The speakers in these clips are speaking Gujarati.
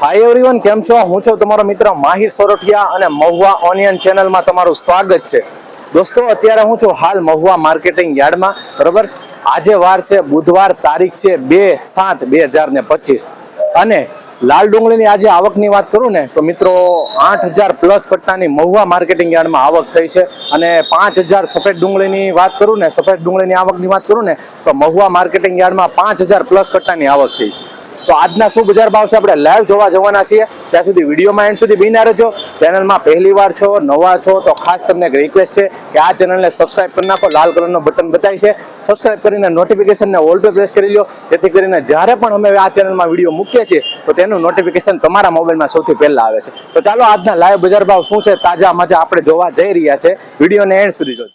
હાય એવરીવન કેમ છો? હું છું તમારો મિત્ર માહિર સોરઠિયા અને મહુવા ઓનિયન ચેનલમાં તમારું સ્વાગત છે. દોસ્તો, અત્યારે હું છું હાલ મહુવા માર્કેટિંગ યાર્ડમાં, બરોબર? આજે વાર છે, બુધવાર તારીખ છે, બે સાત બે હજાર ને પચીસ. અને લાલ ડુંગળીની આજે આવકની વાત કરું ને, તો મિત્રો, આઠ હજાર પ્લસ કટ્ટાની મહુવા માર્કેટિંગ યાર્ડમાં આવક થઈ છે. અને પાંચ હજાર સફેદ ડુંગળીની વાત કરું ને, સફેદ ડુંગળીની આવકની વાત કરું ને, તો મહુવા માર્કેટિંગ યાર્ડમાં પાંચ હજાર પ્લસ કટ્ટાની આવક થઈ છે. તો આજના શું બજાર ભાવ છે? આપણે લાઈવ જોવા જવાના છીએ. ત્યાં સુધી વિડીયોમાં એન્ડ સુધી બિના રહેજો. ચેનલમાં પહેલી વાર છો, નવા છો, તો ખાસ તમને એક રિક્વેસ્ટ છે કે આ ચેનલને સબસ્ક્રાઇબ કરી નાખો. લાલ કલરનો બટન બતાવી છે. સબસ્ક્રાઇબ કરીને નોટિફિકેશનને ઓલ પર પ્રેસ કરી લો જેથી કરીને જ્યારે પણ અમે આ ચેનલમાં વીડિયો મૂકીએ છીએ, તો તેનું નોટિફિકેશન તમારા મોબાઈલમાં સૌથી પહેલા આવે છે. તો ચાલો આજના લાઈવ બજાર ભાવ શું છે? તાજા મજા આપણે જોવા જઈ રહ્યા છે. વિડીયોને એન્ડ સુધી જોજો.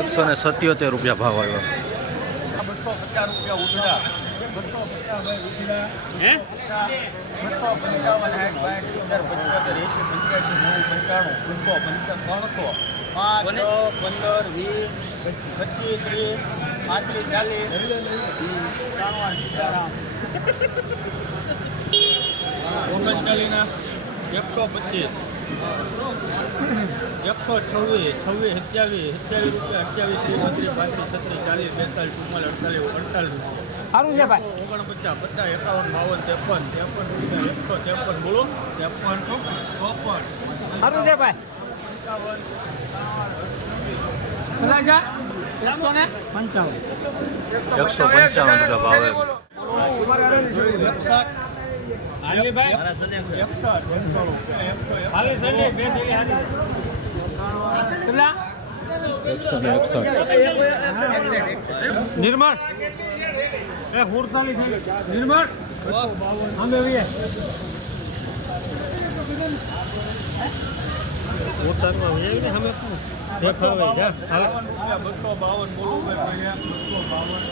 એકસો ને સત્યોતેર રૂપિયા ભાવ આવ્યો. બસો પચાસ રૂપિયા ઉધડા બસો પચાસ ઉધડા બસો પંચાવન સાઠ બાઠ સિત્તેર પંચોતેર એંસી પંચ્યાસી નેવું પંચાણું બસો પંચા ત્રણસો પાંચ છ પંદર વીસ પચીસ ત્રીસ પાંત્રીસ ચાલીસ ત્રાણું સીતારામ ઓગણચાલીસના એકસો પચીસ. એકસો છવ્વીસ છવ્વીસ સત્યાવીસ સત્યાવીસ રૂપિયા અઠ્યાવીસ ત્રીસ બત્રીસ પાંત્રીસ છત્રીસ ચાલીસ બેતાલીસ ચુમ્માલીસ અડતાલીસ અડતાલીસ સારું છે ભાઈ. ઓગણપચાસ પચાસ એકાવન બાવન ત્રેપન ત્રેપન રૂપિયા એકસો ત્રેપન બોલો. ત્રેપન ચોપન. સારું છે ભાઈ. પંચાવન. એકસો પંચાવન રૂપિયા ભાવ. આવ્યો એકસઠ હાલી ભાઈ એકસઠ એકસો રૂપિયા એકસો એક હાલી સલી બે થેલી હાલી કેટલા એકસો ને એકસઠ નિર્મળ એ હુડતાલી થઈ નિર્મળ અમે વીએ બાવન રૂપિયા બસો બાવન બોલવું ભાઈ બસો બાવન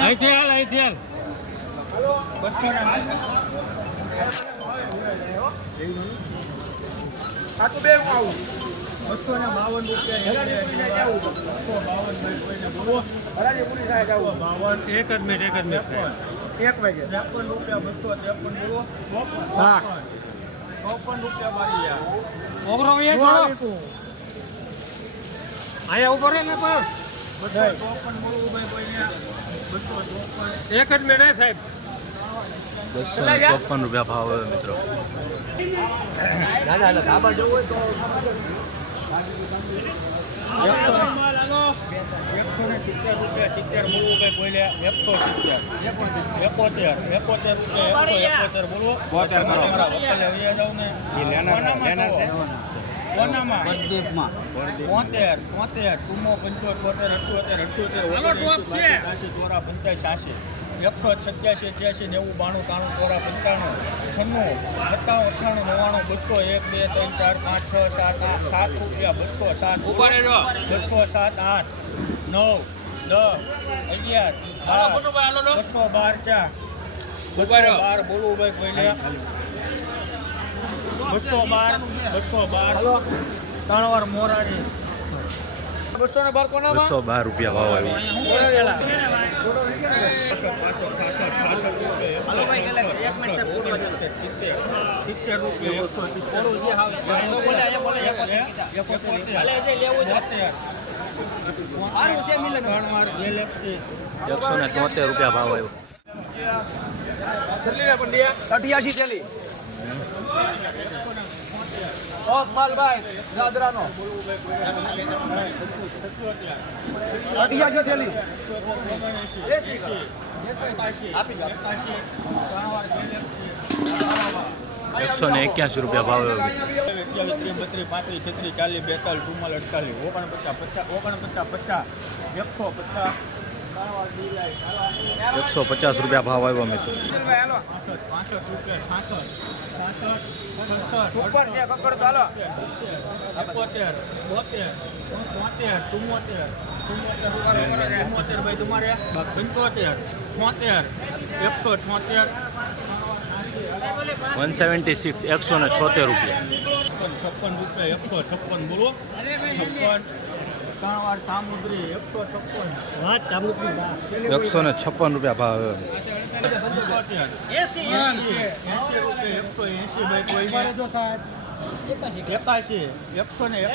અહીંથી હાલ અહીંથી હાલ બસો ને બાવન રૂપિયા બાવન એક જ મિનિટ એક જ મિનિટ એક વાગે ત્રેપન રૂપિયા બસો ત્રેપન બોલો હા ચોપન રૂપિયા મારી ઓગરો અહીંયા ઊભો રહે ને પણ બસો ચોપન બોલવું ભાઈ બસો એક જ મિનિટ, સાહેબ. બસો ચોપન રૂપિયા ભાવ આવ્યો મિત્રો. પોતેર પોતેર ચુમ્મો પંચોતેર અઠ્યોતેર અઠ્યોતેર ઓગણએંસી ચોરા પંચાસ છ્યાસી એકસો સત્યાસી અઠ્યાસી નેવું બાણું ત્રાણું ચોરા પંચાણું છન્નું સત્તાણું અઠ્ઠાણું નવ્વાણું બસો એક બે ત્રણ ચાર પાંચ છ સાત આઠ સાત રૂપિયા બસો સાત બસો સાત આઠ નવ દસ અગિયાર બાર બસો બાર ચાર બસો બાર બોલવું ભાઈ કોઈને બસો બાર બસો બાર ત્રણ વાર મોરારી બસો બાર રૂપિયા ભાવ આવી એકસો ને તોતેર રૂપિયા ભાવ આવ્યો. અઠ્યાસી થેલી માલભાઈ દાદરાનો અઠ્યાસી થેલી એકસો ને એક્યાસી રૂપિયા ભાવ બત્રીસ પાંત્રીસ છત્રીસ ચાલીસ બેતાલીસ ચુમ્માલીસ અડતાલીસ ઓગણપચાસ પચાસ ઓગણપચાસ પચાસ એકસો પચાસ. એકસો પચાસ રૂપિયા ભાવ આવ્યો મિત્રો. વન સેવન્ટી સિક્સ એકસો ને છોતેર. રૂપિયા છપ્પન રૂપિયા એકસો છપ્પન બોલો. છપ્પન એકસો ને છપ્પન રૂપિયા ભાવ એસી એકસો કોઈ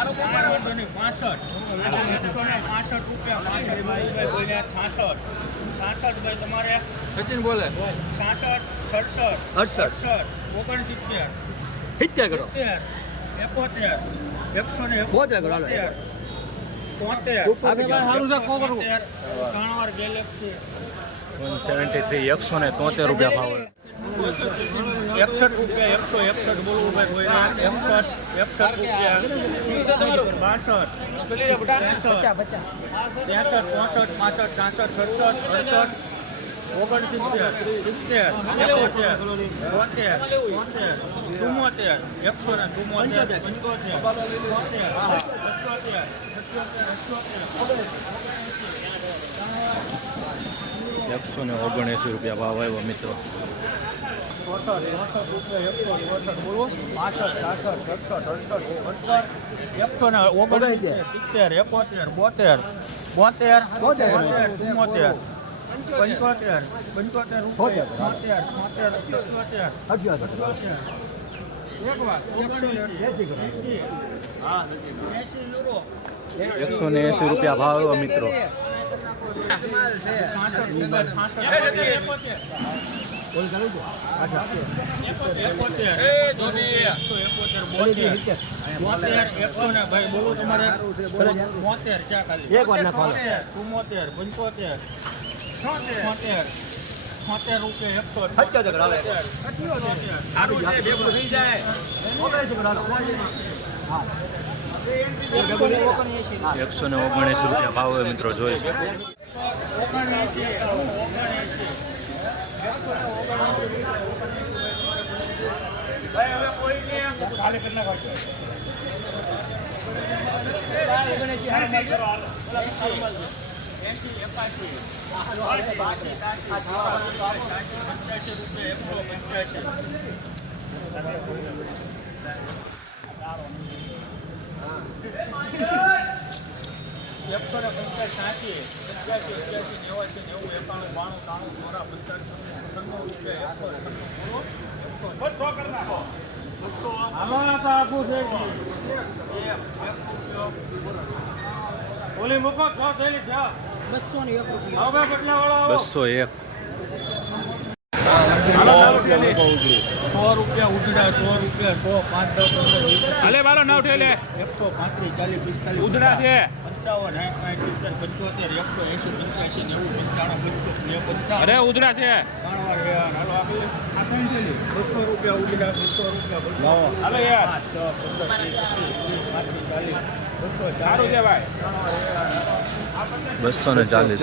એકાશી. એકસો ને પાસઠ એકસો ને પાસઠ રૂપિયા પાસઠ ભાઈ બોલ્યા છાસઠ છાસઠ ભાઈ તમારે સચિન બોલે છાસઠ સડસઠ અડસઠ ઓગણસિત્તેર સિત્તેર કરો એકોતેર એકસો ને બોતેર. કરો? તોતેર, કાણવાર ગેલેક્સી. વન સેવન્ટી થ્રી એકસો ને તોતેર રૂપિયા ભાવ. એકસઠ રૂપિયા, એકસો એકસઠ બોલવું ભાઈ એકસઠ એકસઠ રૂપિયા. બાસઠ, ત્રેસઠ ત્રેસઠ, ચોસઠ, પાસઠ છાસઠ સડસઠ, અડસઠ, ઓગણસિત્તેર, સિત્તેર, એકોતેર એકસો પંચોતેર પંચોતેર એકસો ને ઓગણએંસી રૂપિયા ભાવ આવ્યો મિત્રો. એકસો ને ઓગણસિત્તેર સિત્તેર એકોતેર બોતેર બોતેર ચુમ્મોતેર પંચોતેર પંચોતેર છોતેર છોતેર પંચોતેર પંચોતેર એક વાર એકસો ને એસી હા એસી યુરો એકસો ને એંસી રૂપિયા ભાવ મિત્રો. ચુમ્મોતેર પંચોતેર છોતેર છોતેર રૂપિયા એકસો સારું છે ભેગું થઈ જાય. એકસો ને ઓગણીસ રૂપિયા ભાવ આવ્યો મિત્રો જોઈ. પંચ્યાસી એકસો ને પંચાસ સાચી પંચ્યાસી અઠ્યાસી નેવાસી નેવું એકાણું બાણું ત્રાણું ચોરા પંચાસી બસો એક રૂપિયો. બસો એક રૂપિયા હવે કેટલા વાળો બસો એક સો રૂપિયા ઉજડા સો રૂપિયા સો પાંચ દસ અલે બારો ઠેલે એકસો પાંત્રીસ ચાલીસ પિસ્તાલીસ ઉધડા છે પંચાવન સાઠ સાઠ સિત્તેર પંચોતેર એકસો એંસી પંચ્યાસી ને પંચાવન અરે ઉધડા છે. બસો રૂપિયા ઉજડા બસો રૂપિયા બસો હાલો ચાલીસ બસો સારું છે બસો ને ચાલીસ.